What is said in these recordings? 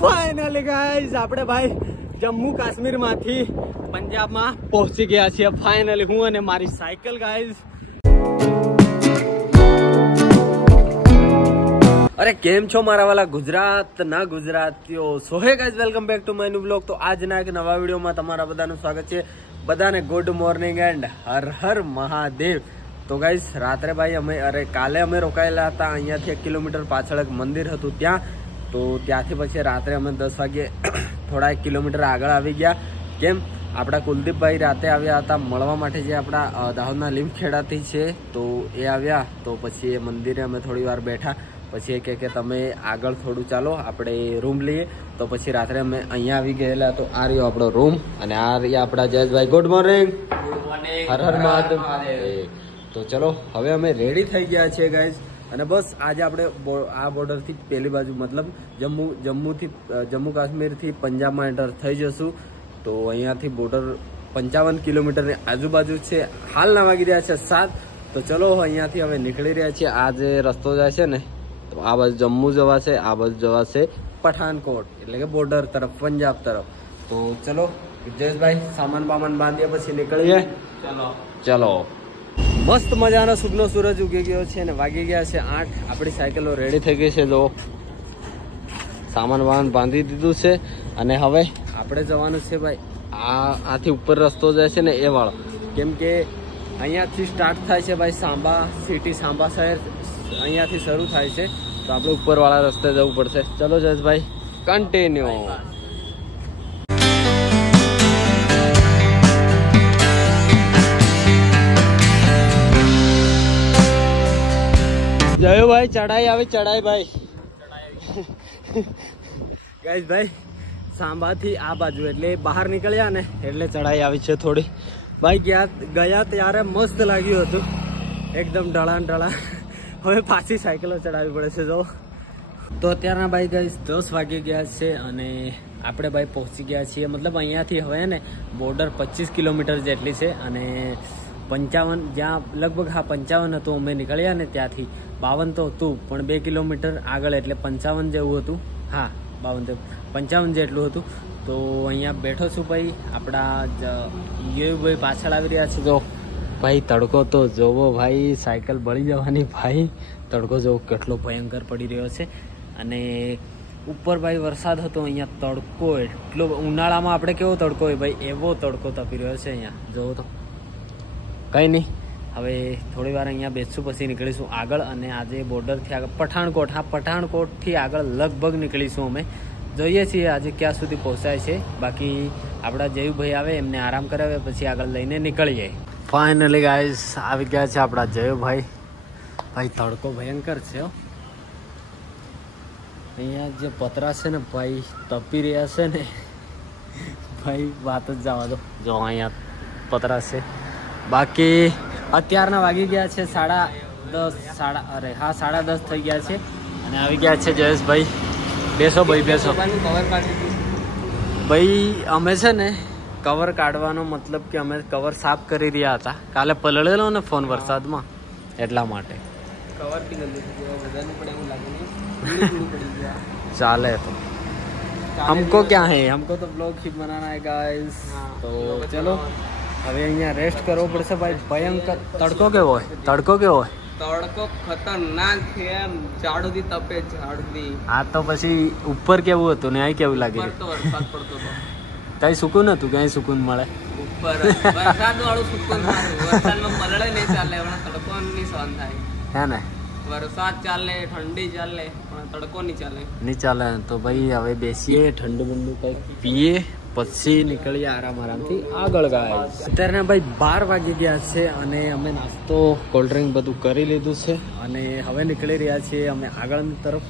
Finally guys આપણે ભાઈ જમ્મુ કાશ્મીર માંથી પંજાબમાં પહોંચી ગયા છીએ ફાઇનલી હું અને મારી સાયકલ ગાઈઝ। અરે કેમ છો મારા વાલા ગુજરાત ના ગુજરાતીઓ। So hey guys welcome back to my new blog. તો આજના એક નવા વિડીયોમાં તમારા બધાનું સ્વાગત છે। બધાને good morning and her Har Mahadev. તો ગાઈઝ રાત્રે ભાઈ કાલે અમે રોકાયેલા હતા અહીંયાથી 1 કિલોમીટર પાછળ એક મંદિર હતું ત્યાં। તો ત્યાંથી પછી રાત્રે અમે 10 વાગે થોડા 1 કિલોમીટર આગળ આવી ગયા। કેમ આપણા કુલદીપભાઈ રાતે આવ્યા હતા મળવા માટે, જે આપણા દાહોદના લીમખેડાથી છે। તો એ આવ્યા તો પછી એ મંદિરે અમે થોડી વાર બેઠા। પછી એ કે તમે આગળ થોડું ચાલો આપણે રૂમ લઈએ। તો પછી રાત્રે અમે અહીંયા આવી ગયેલા। તો આ રહ્યો આપણો રૂમ અને આ રહ્યા આપણા જયેશભાઈ। Good morning. હર હર મહાદેવ। તો ચલો હવે અમે રેડી થઈ ગયા છીએ ગાઈઝ અને બસ આજે આપણે આ બોર્ડરથી પેલી બાજુ મતલબ જમ્મુ કાશ્મીરથી પંજાબમાં એન્ટર થઈ જશું। તો અહીંયાથી બોર્ડર 55 કિલોમીટરની આજુબાજુ છે। હાલના વાગી રહ્યા છે 7। તો ચલો અહીંયાથી હવે નીકળી રહ્યા છીએ। આ જે રસ્તો જાય છે ને તો આ બાજુ જમ્મુ જવાશે, આ બાજુ જવાશે પઠાનકોટ એટલે કે બોર્ડર તરફ, પંજાબ તરફ। તો ચલો જયેશભાઈ સામાન બામાન બાંધીએ પછી નીકળીએ। ચલો મસ્ત મજાનો સુગનો સૂરજ ઉગી ગયો છે અને વાગી ગયા છે 8। આપણી સાયકલો રેડી થઈ ગઈ છે। જો સામાન વામાન બાંધી દીધું છે અને હવે આપણે જવાનું છે ભાઈ આથી ઉપર રસ્તો જાય છે ને એ વાળો, કેમ કે અહીંયાથી સ્ટાર્ટ થાય છે ભાઈ સાંબા સિટી, સાંબા શહેર અહીંયાથી શરૂ થાય છે। તો આપણે ઉપરવાળા રસ્તે જવું પડશે। ચલો જયેશભાઈ કન્ટિન્યુ। જયો ભાઈ ચઢાઈ આવી, ચઢાઈ ભાઈ ગાઈસ ભાઈ સાંબાથી આ બાજુ એટલે બહાર નીકળ્યા ને એટલે ચઢાઈ આવી છે થોડી ભાઈ। ગયા ત્યારે મસ્ત લાગ્યું હતું એકદમ ઢળાન। હવે પાછી સાયકલો ચડાવવી પડે છે જો। તો અત્યારના ભાઈ ગાઈસ 10 વાગી ગયા છે અને આપણે ભાઈ પહોંચી ગયા છીએ, મતલબ અહીંયાથી હવે ને બોર્ડર 25 કિલોમીટર જેટલી છે અને 55 જ્યાં લગભગ 55 હતું અમે નીકળ્યા ને ત્યાંથી 52 તો હતું પણ 2 કિલોમીટર આગળ એટલે 55 જેવું હતું। હા 55 જેટલું હતું। તો અહીંયા બેઠો છું ભાઈ, આપણા ભાઈ પાછળ આવી રહ્યા છે જો ભાઈ। તડકો તો જોવો ભાઈ, સાયકલ બળી જવાની ભાઈ। તડકો જોવો કેટલો ભયંકર પડી રહ્યો છે અને ઉપર ભાઈ વરસાદ હતો, અહીંયા તડકો એટલો, ઉનાળામાં આપણે કેવો તડકો હોય ભાઈ એવો તડકો તપી રહ્યો છે અહીંયા જોવો તો। કંઈ નહીં, હવે થોડી વાર અહીંયા બેસશું પછી નીકળીશું આગળ અને આજે બોર્ડરથી આગળ પઠાણકોટ, હા પઠાણકોટથી આગળ લગભગ નીકળીશું અમે। જોઈએ છીએ આજે ક્યાં સુધી પહોંચાય છે। બાકી આપણા જયુભાઈ આવે એમને આરામ કરાવે પછી આગળ લઈને નીકળીએ। ફાઇનલી ગાઈઝ આવી ગયા છે આપણા જયુભાઈ। ભાઈ તડકો ભયંકર છે અહીંયા, જે પતરા છે ને ભાઈ તપી રહ્યા છે ને ભાઈ વાત જ જવા દો। જો અહીંયા પતરા છે। બાકી અત્યારના વાગી ગયા છે 10:30 થઈ ગયા છે અને આવી ગયા છે જયેશભાઈ। બેસો ભાઈ બેસો ભાઈ। અમે છે ને કવર કાઢવાનો મતલબ કે અમે કવર સાફ કરી રહ્યા હતા, કાલે પલળેલો ને ફોન વરસાદમાં એટલા માટે ચાલે। તો हमको क्या है, हमको तो ब्लॉग ही बनाना है गाइस। तो चलो હવે અહીંયા રેસ્ટ કરવો પડશે ભાઈ। ભયંકર તડકો કેવો હોય, તડકો કેવો હોય? તડકો ખતરનાક છે એમ, ઝાડુથી તપે ઝાડુથી। આ તો પછી ઉપર કેવું હતું ને અહીં કેવું લાગે? તો વરસાદ પડતો હતો, કઈ સુકૂન હતું, કઈ સુકૂન મળે? ઉપર વરસાદ વાળું સુકૂન સારું, વરસાદમાં પલળે નહીં ચાલે, હમણાં તડકો નહીં સહન થાય હે ને? વરસાદ ચાલે, ઠંડી ચાલે પણ તડકો નહીં ચાલે, નહીં ચાલે। તો ભાઈ હવે બેસીએ, ઠંડુ બંડુ કંઈક પીએ પછી નીકળીએ આરામથી આગળ ગાઈસ। અત્યારે ભાઈ 12 વાગી ગયા છે અને અમે નાસ્તો કોલ્ડ ડ્રિંક બધું કરી લીધું છે અને હવે નીકળી રહ્યા છીએ અમે આગળની તરફ।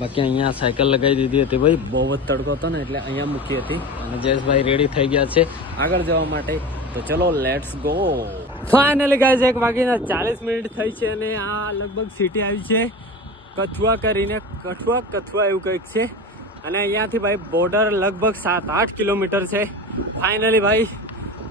બાકી અહીંયા સાયકલ લગાવી દીધી હતી ભાઈ, બહુ જ તડકો હતો ને એટલે અહીંયા મૂકી હતી અને જયેશભાઈ રેડી થઈ ગયા છે આગળ જવા માટે। તો ચલો લેટ્સ ગો। ફાઇનલી ગાઈસ 1 વાગીને 40 મિનિટ થઈ છે અને આ લગભગ સિટી આવી છે કથુઆ કરીને, કથુઆ એવું કંઈક છે અને અહીંયાથી ભાઈ બોર્ડર લગભગ 7-8 કિલોમીટર છે। ફાઇનલી ભાઈ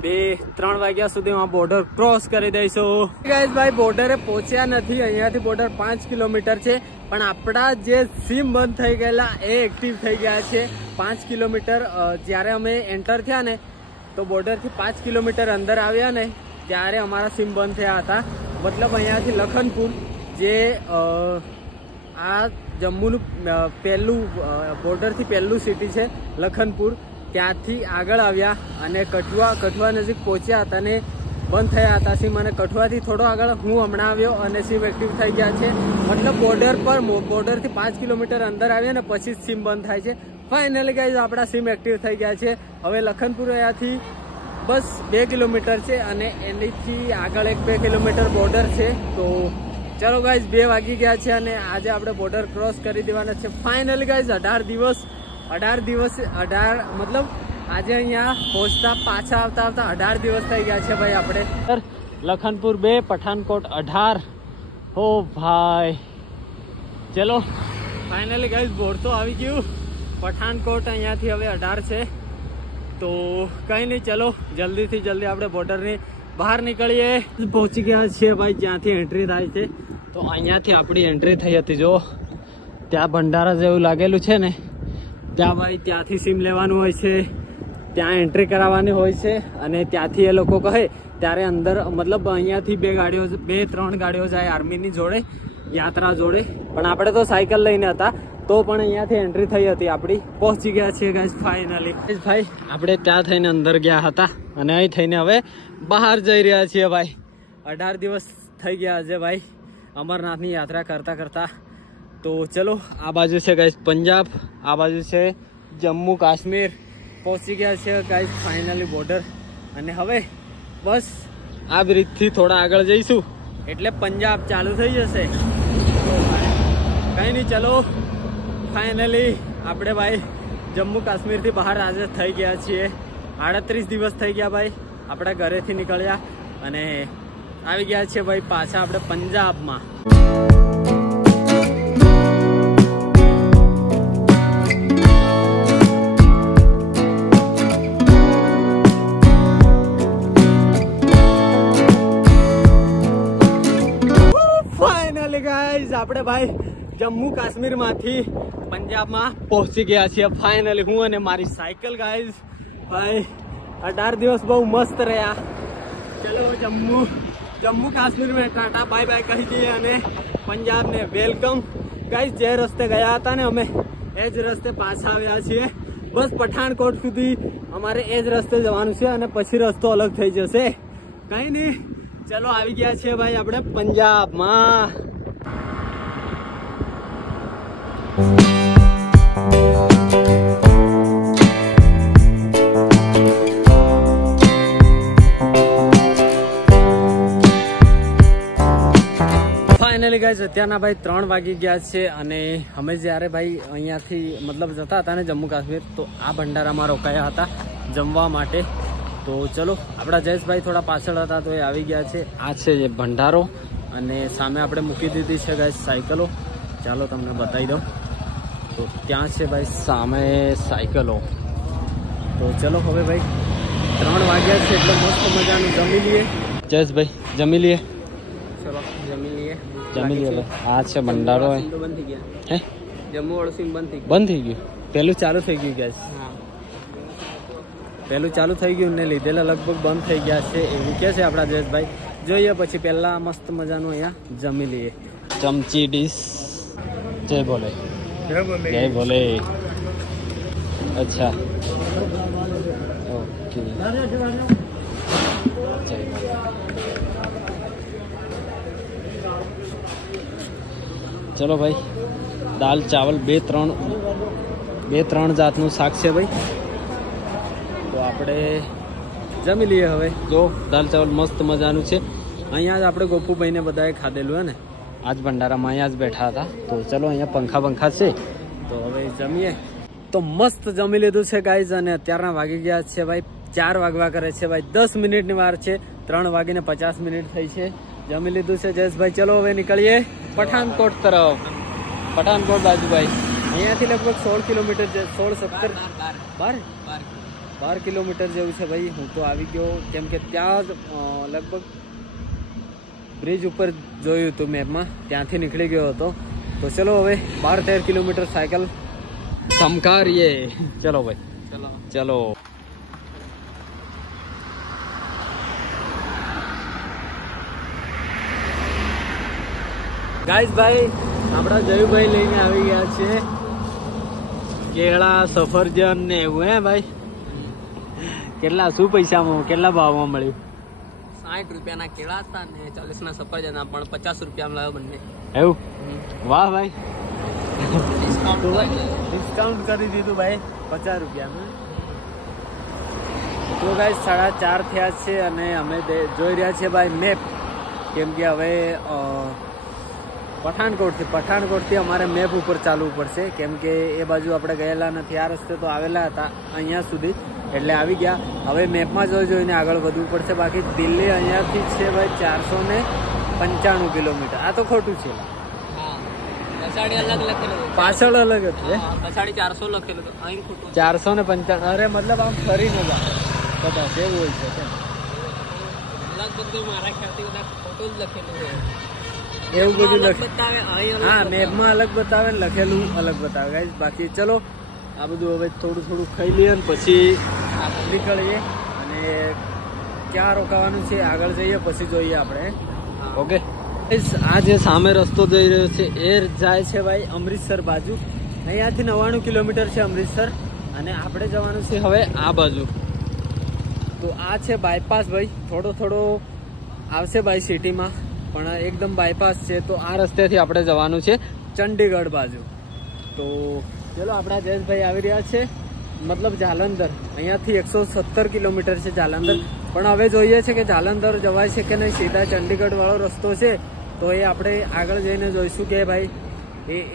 2-3 વાગ્યા સુધીમાં બોર્ડર ક્રોસ કરી દઈશું ગાઈસ. ભાઈ બોર્ડરે પહોંચ્યા નથી, અહીંયાથી બોર્ડર 5 કિલોમીટર છે, પણ આપણા જે સિમ બંધ થઈ ગયેલા એ એક્ટિવ થઈ ગયા છે. 5 કિલોમીટર જ્યારે અમે એન્ટર થયા ને તો બોર્ડરથી 5 કિલોમીટર અંદર આવ્યા ને ત્યારે અમારા સિમ બંધ થયા હતા. મતલબ અહીંયાથી લખનપુર જે આ જમ્મુનું પહેલું બોર્ડરથી પહેલું સિટી છે લખનપુર, ત્યાંથી આગળ આવ્યા અને કઠુઆ નજીક પહોંચ્યા હતા અને બંધ થયા હતા સિમ. અને કઠુઆથી થોડો આગળ હું હમણાં આવ્યો અને સિમ એક્ટિવ થઈ ગયા છે. મતલબ બોર્ડરથી 5 કિલોમીટર અંદર આવ્યા ને પછી સિમ બંધ થાય છે. ફાઇનલી ગાઈઝ આપણા સિમ એક્ટિવ થઈ ગયા છે. હવે લખનપુર અહીંયાથી બસ 2 કિલોમીટર છે અને એનીથી આગળ 1-2 કિલોમીટર બોર્ડર છે. તો ચલો ગાઈઝ 2 વાગી ગયા છે અને આજે આપણે બોર્ડર ક્રોસ કરી દેવાના છે ફાઇનલી ગાઈઝ. 18 દિવસ મતલબ આજે અહીંયા પહોંચતા પાછા આવતા 18 દિવસ થઈ ગયા છે ભાઈ આપણે. લખનપુર 2, પઠાનકોટ 18. ઓ ભાઈ ચલો ફાઇનલી ગાઈઝ બોર્ડ તો આવી ગયું. પઠાનકોટ અહીંયાથી હવે 18 છે. તો કંઈ નહીં, ચલો જલ્દીથી જલ્દી આપણે બોર્ડરની બહાર નીકળીએ. પહોંચી ગયા છીએ ભાઈ જ્યાંથી એન્ટ્રી થાય છે. તો અહીંયાથી આપણી એન્ટ્રી થઈ હતી. જો ત્યાં ભંડારા જેવું લાગેલું છે ને ત્યાં ભાઈ ત્યાંથી સિમ લેવાનું હોય છે, ત્યાં એન્ટ્રી કરાવવાની હોય છે અને ત્યાંથી એ લોકો કહે ત્યારે અંદર મતલબ અહીંયાથી 2-3 ગાડીઓ જાય આર્મીની જોડે, યાત્રા જોડે. પણ આપણે તો સાયકલ લઈને હતા તો પણ અહીંયાથી એન્ટ્રી થઈ હતી આપણી. પહોંચી ગયા છીએ ગાઈઝ ફાઇનલી. ભાઈ આપણે ત્યાં થઈને અંદર ગયા હતા અને અહીં થઈને હવે બહાર જઈ રહ્યા છીએ ભાઈ. 18 દિવસ થઈ ગયા છે ભાઈ અમરનાથની યાત્રા કરતા કરતા. તો ચલો આ બાજુ છે ગાઈઝ પંજાબ, આ બાજુ છે જમ્મુ કાશ્મીર. પહોંચી ગયા છે ગાઈઝ ફાઇનલી બોર્ડર. અને હવે બસ આ બ્રિજથી થોડા આગળ જઈશું એટલે પંજાબ ચાલુ થઈ જશે. કંઈ નહીં, ચલો ફાઇનલી આપણે ભાઈ જમ્મુ કાશ્મીરથી બહાર આજે થઈ ગયા છીએ. 38 દિવસ થઈ ગયા ભાઈ આપણા ઘરેથી નીકળ્યા અને આવી ગયા છીએ ભાઈ પાછા આપણે પંજાબમાં. ફાઇનલી ગાઈઝ આપણે ભાઈ જમ્મુ કાશ્મીર માંથી પંજાબમાં પહોંચી ગયા છીએ ફાઇનલી. હું અને મારી સાયકલ ગાઈઝ. ભાઈ 18 દિવસ બહુ મસ્ત રહ્યા. ચલો જમ્મુ કાશ્મીર में टाटा बाय बाय કહી દઈએ અને પંજાબ ને વેલકમ. ગાઈઝ જે રસ્તે ગયા હતા ને અમે એ જ રસ્તે પાછા આવ્યા છીએ. બસ પઠાણકોટ સુધી અમારે એ જ રસ્તે જવાનું છે અને પછી રસ્તો અલગ થઈ જશે. કંઈ નહીં, ચલો આવી ગયા છીએ ભાઈ આપણે પંજાબમાં. ફાઇનલી ગાઈઝ અત્યારના ભાઈ 3 વાગી ગયા છે અને અમે જ્યારે ભાઈ અહીંયાથી મતલબ જતા હતા ને જમ્મુ કાશ્મીર તો આ ભંડારામાં રોકાયા હતા જમવા માટે. તો ચલો આપણા જયેશભાઈ થોડા પાછળ હતા તો એ આવી ગયા છે. આ છે જે ભંડારો અને સામે આપણે મૂકી દીધી છે ગાઈઝ સાયકલો. ચાલો તમને બતાવી દઉં. તો ત્યાં છે ભાઈ સામે સાયકલો. તો ચલો હવે ભાઈ 3 વાગ્યા છે એટલે મસ્ત મજાનું જમી લઈએ. જયેશભાઈ જમી લઈએ. ચલો જમી લઈએ. આ છે ભંડારો. બંધ થઈ ગયા હે જમ્મુ વાળું સિમ બંધ થઈ ગયું. પેલું ચાલુ થઈ ગયું ગેસ. પેલું ચાલુ થઈ ગયું ને લીધેલા લગભગ બંધ થઈ ગયા છે એવું કે છે આપણા જયેશભાઈ. જોઈએ પછી પહેલા મસ્ત મજાનું અહીંયા જમી લઈએ. ચમચી ડીશ. જય બોલે જય બોલે. અચ્છા ઓકે. ચલો ભાઈ દાલ ચાવલ 2-3 જાતનું શાક છે ભાઈ. તો આપણે જમી લઈએ હવે. જો દાલ ચાવલ મસ્ત મજાનું છે. અહીંયા જ આપણે ગોપુભાઈને બધાએ ખાધેલું હે ને આજ ભંડારામાં અહીંયા જ બેઠા હતા. તો ચલો અહીંયા પંખા છે તો હવે જમીએ. તો મસ્ત જમી લીધું છે ગાઈઝ અને અત્યારના વાગી ગયા છે ભાઈ 4 વાગવા કરે છે ભાઈ. 10 મિનિટની વાર છે. 3:50 થઈ છે. જમી લીધું છે જયેશભાઈ. ચલો હવે નીકળીએ પઠાનકોટ તરફ. પઠાનકોટ બાજુ ભાઈ અહીંયાથી લગભગ 16 કિલોમીટર છે. 16-17 12 12 કિલોમીટર જેવું છે ભાઈ. હું તો આવી ગયો કેમ કે ત્યાં જ લગભગ બ્રિજ ઉપર જોયું હતું મેપમાં, ત્યાંથી નીકળી ગયો હતો. તો ચલો હવે 12-13 કિલોમીટર સાયકલ ચમકારીએ. ચલો ભાઈ ચલો. ગાઈસ ભાઈ આપણા જયુભાઈ લઈને આવી ગયા છે કેળા, સફરજન ને એવું. હે ભાઈ કેટલા શું પૈસામાં કેટલા ભાવમાં મળ્યું? 60 રૂપિયાના કેળા હતા ને 40 ના સફરજન, પણ 50 રૂપિયામાં લાવ્યો બંને. એવું? વાહ ભાઈ, ડિસ્કાઉન્ટ ડિસ્કાઉન્ટ કરી દીધું ભાઈ 50 રૂપિયામાં. તો ગાઈસ 4:30 થયા છે અને અમે જોઈ રહ્યા છીએ ભાઈ મેપ, કેમ કે હવે પઠાણકોટથી અમારે મેપ ઉપર ચાલવું પડશે, કેમ કે એ બાજુ આપણે ગયેલા નથી. આ રસ્તે તો આવેલા હતા અહીંયા સુધી, એટલે આવી ગયા. હવે મેપમાં જોઈને આગળ વધવું પડશે. બાકી દિલ્હી અહીંયાથી છે ભાઈ 495 કિલોમીટર. આ તો ખોટું છે, પછાડી અલગ લખેલું, પાછળ અલગ હતું. પછાડી 400 લખેલું હતું, અહીં ખોટું 495. અરે મતલબ આમ ફરીને જાઓ કદાચ એવું હોય છે. લગભગ મારા ખ્યાલથી બધા ખોટું જ લખેલું છે. એવું બધું બતાવે, અહીં હા મેપમાં અલગ બતાવે ને લખેલું અલગ બતાવે ગાઈસ. બાકી ચલો આ બધું હવે થોડું ખાઈ લઈએ ને પછી નીકળીએ. અને ક્યાં રોકાવાનું છે આગળ જઈએ પછી જોઈએ આપણે. ઓકે, આ જે સામે રસ્તો જઈ રહ્યો છે એ જાય છે ભાઈ અમૃતસર બાજુ. અહીંયાથી 99 કિલોમીટર છે અમૃતસર, અને આપણે જવાનું છે હવે આ બાજુ. તો આ છે બાયપાસ ભાઈ. થોડો આવશે ભાઈ સિટીમાં, પણ એકદમ બાયપાસ છે. તો આ રસ્તેથી આપણે જવાનું છે ચંડીગઢ બાજુ. તો ચલો આપણા જયેશભાઈ આવી રહ્યા છે, મતલબ જાલંધર. અહીંયાથી 170 કિલોમીટર છે જાલંધર, પણ હવે જોઈએ છે કે જાલંધર જવાય છે કે નહીં. સીધા ચંડીગઢ વાળો રસ્તો છે, તો એ આપણે આગળ જઈને જોઈશું કે ભાઈ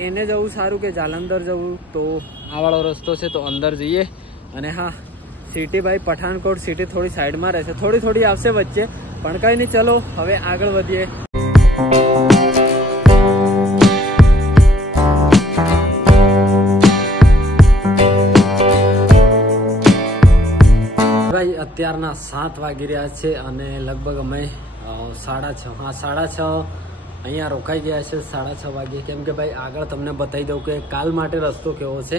એને જવું સારું કે જાલંધર જવું. તો આ વાળો રસ્તો છે તો અંદર જઈએ. અને હા સિટી ભાઈ પઠાણકોટ સિટી થોડી સાઈડમાં રહેશે, થોડી આવશે વચ્ચે, પણ કંઈ નહીં. ચલો હવે આગળ વધીએ. ભાઈ અત્યારના 7 વાગી રહ્યા છે અને લગભગ અમે 6:30 અહીંયા રોકાઈ ગયા છે 6:30 વાગે. કેમ કે ભાઈ આગળ તમને બતાવી દઉં કે કાલ માટે રસ્તો કેવો છે.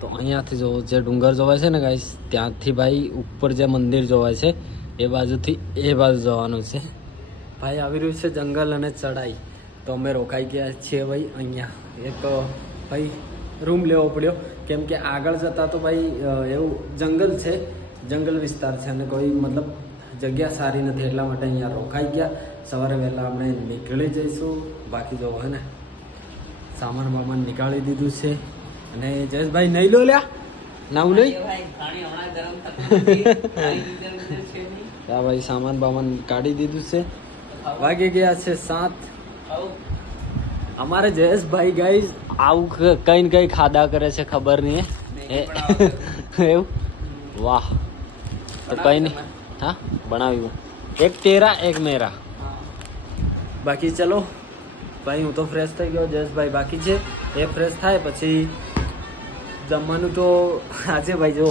તો અહીંયાથી જો જે ડુંગર જોવાય છે ને ગાઈસ, ત્યાંથી ભાઈ ઉપર જે મંદિર જોવાય છે એ બાજુથી એ બાજુ જવાનું છે ભાઈ. આવી રહ્યું છે જંગલ અને ચડાઈ. તો અમે રોકાઈ ગયા છીએ ભાઈ અહીંયા. એક ભાઈ રૂમ લેવો પડ્યો, કેમ કે આગળ જતા તો ભાઈ એવું જંગલ વિસ્તાર છે અને કોઈ મતલબ જગ્યા સારી નથી, એટલા માટે અહીંયા રોકાઈ ગયા. સવારે વહેલા આપણે નીકળી જઈશું. બાકી જો હે ને સામાન નીકાળી દીધું છે. અને જયેશભાઈ નહીં લો લ્યા નાવું લઈ હા ભાઈ સામાન કાઢી દીધું છે. વાગી ગયા છે 7. અમારે જયેશભાઈ ગાઈઝ આવું કઈ ખાધા કરે છે ખબર નહીં એવું. વાહ, તો કઈ નહીં. હા બનાવ્યું, એક તેરા એક મેરા. બાકી ચલો ભાઈ હું તો ફ્રેશ થઈ ગયો, જયેશભાઈ બાકી છે. એ ફ્રેશ થાય પછી જમવાનું તો આજે ભાઈ જો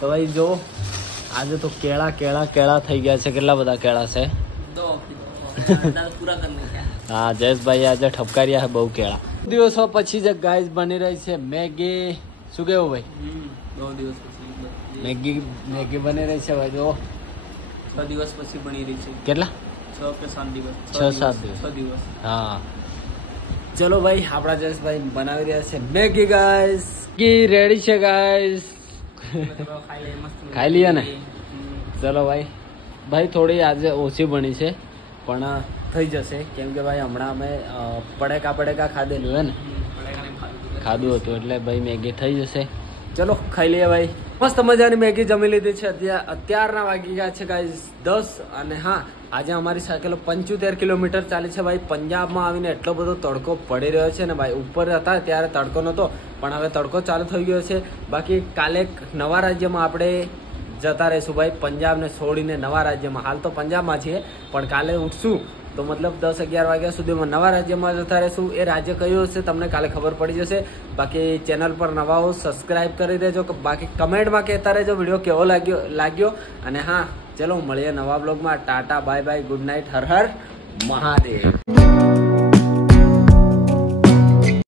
તો ભાઈ જો આજે તો કેળા થઈ ગયા છે. કેટલા બધા કેળા છે. હા જયેશભાઈ આજે ઠપકાર્યા છે બહુ કેળા. દિવસો પછી જ ગાઈસ બની રહી છે મેગી. શું કેવું ભાઈ? 2 દિવસ પછી મેગી બની રહી છે ભાઈ. જો 6 દિવસ પછી બની રહી છે. કેટલા? 6 કે 7 દિવસ. 6 દિવસ. હા ચલો ભાઈ આપણા જયેશભાઈ બનાવી રહ્યા છે મેગી ગાઈસ. મેગી રેડી છે ગાઈસ. ખાઈ લઈએ ને. ચલો ભાઈ થોડી આજે ઓછી બની છે પણ થઈ જશે, કેમ કે ભાઈ હમણાં અમે પડેકા ખાધેલું હે ને, ખાધું હતું એટલે ભાઈ મેગી થઈ જશે. ચલો ખાઈ લઈએ ભાઈ. મસ્ત મજાની મેગી જમી લીધી છે. અત્યારના વાગી ગયા છે ગાઈસ 10. અને હા આજે અમારી સાયકલો 75 કિલોમીટર ચાલી છે ભાઈ. પંજાબમાં આવીને એટલો બધો તડકો પડી રહ્યો છે ને ભાઈ. ઉપર હતા ત્યારે તડકો નહોતો, પણ હવે તડકો ચાલુ થઈ ગયો છે. બાકી કાલે નવા રાજ્યમાં આપણે જતા રહીશું ભાઈ, પંજાબને છોડીને નવા રાજ્યમાં. હાલ તો પંજાબમાં છીએ, પણ કાલે ઉઠશું તો મતલબ 10-11 વાગ્યા સુધીમાં નવા રાજ્યમાં જતા રહેશું. એ રાજ્ય કયું હશે તમને કાલે ખબર પડી જશે. બાકી ચેનલ પર નવા હો સબસ્ક્રાઇબ કરી દેજો. બાકી કમેન્ટમાં કહેતા રહેજો વિડીયો કેવો લાગ્યો. અને હા, ચલો મળીએ નવા બ્લોગમાં. Tata, bye bye, good night, Har Har Mahadev.